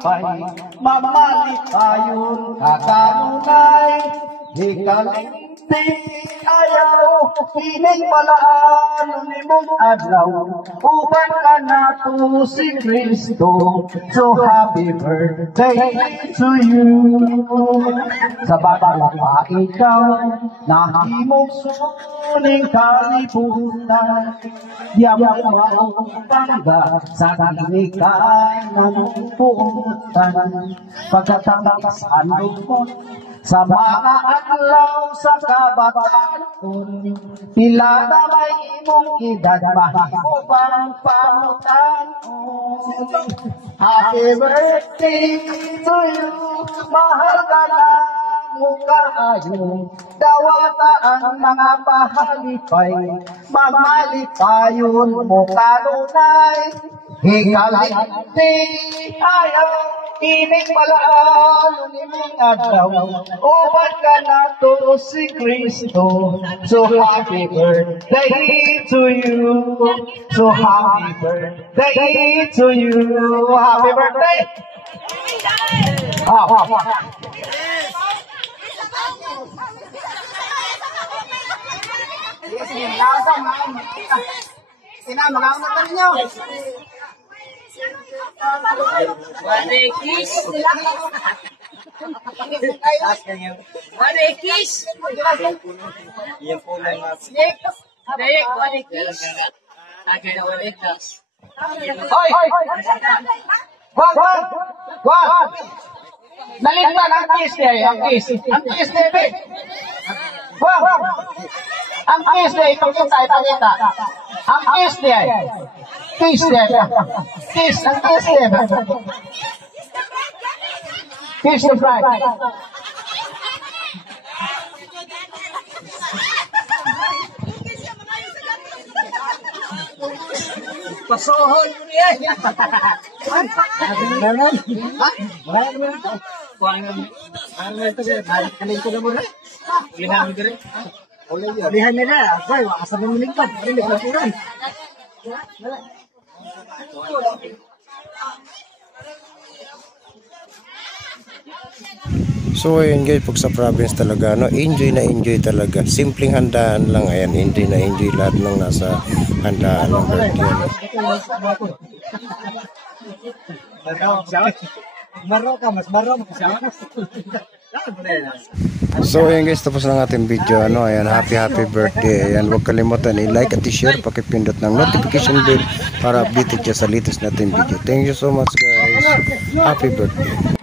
malipay, mamalipayon kakanunay, hikalinti ayaw, kining palaan ni mong adlaw, uban ka na to si Kristo, so happy birthday to you. Sa bagala pa ikaw, nahimong suning kalibutan, yaman mo bangga sa kanikan ng puuntan, pagkatamis handog mo, sa mga adlaw sa kabataan, pila na may imong edad, mahimong pamutan. Happy birthday to you, mahal ka na mukha ayo, dawata ang mga pahalipay, mamalipayon mo kanunay, hikalinti ayaw, ining palaan ni mong adlaw, uban ka na to si Kristo, so happy birthday to you, so happy birthday to you, happy birthday! Sinamagaunatan ninyo. Wadekis. Wadekis. Yan po lang mas. Dek, wadekis. Agad na wadekis. Hoy! Wag! Nalitan ang kiss niya, ang kiss. Ang kiss niya, be. Wag! Ang kiss niya, ipakita. Ang kiss niya. Kiss niya. Kiss, ang kiss niya. Kiss the bride. Pasohon mo niya. Lihan nila. Ay, asa mo maligpad. Hindi ko lang. So ayun guys, pag sa province talaga, no, enjoy na enjoy talaga. Simpleng handaan lang, ayan, enjoy na enjoy lahat ng nasa handaan ng birthday. So ayun guys, tapos na ng ating video, ano, ayan, happy birthday. Ayan, huwag kalimutan i-like at i-share, pakipindot ng notification bell para updated siya sa latest natin video. Thank you so much guys. Happy birthday.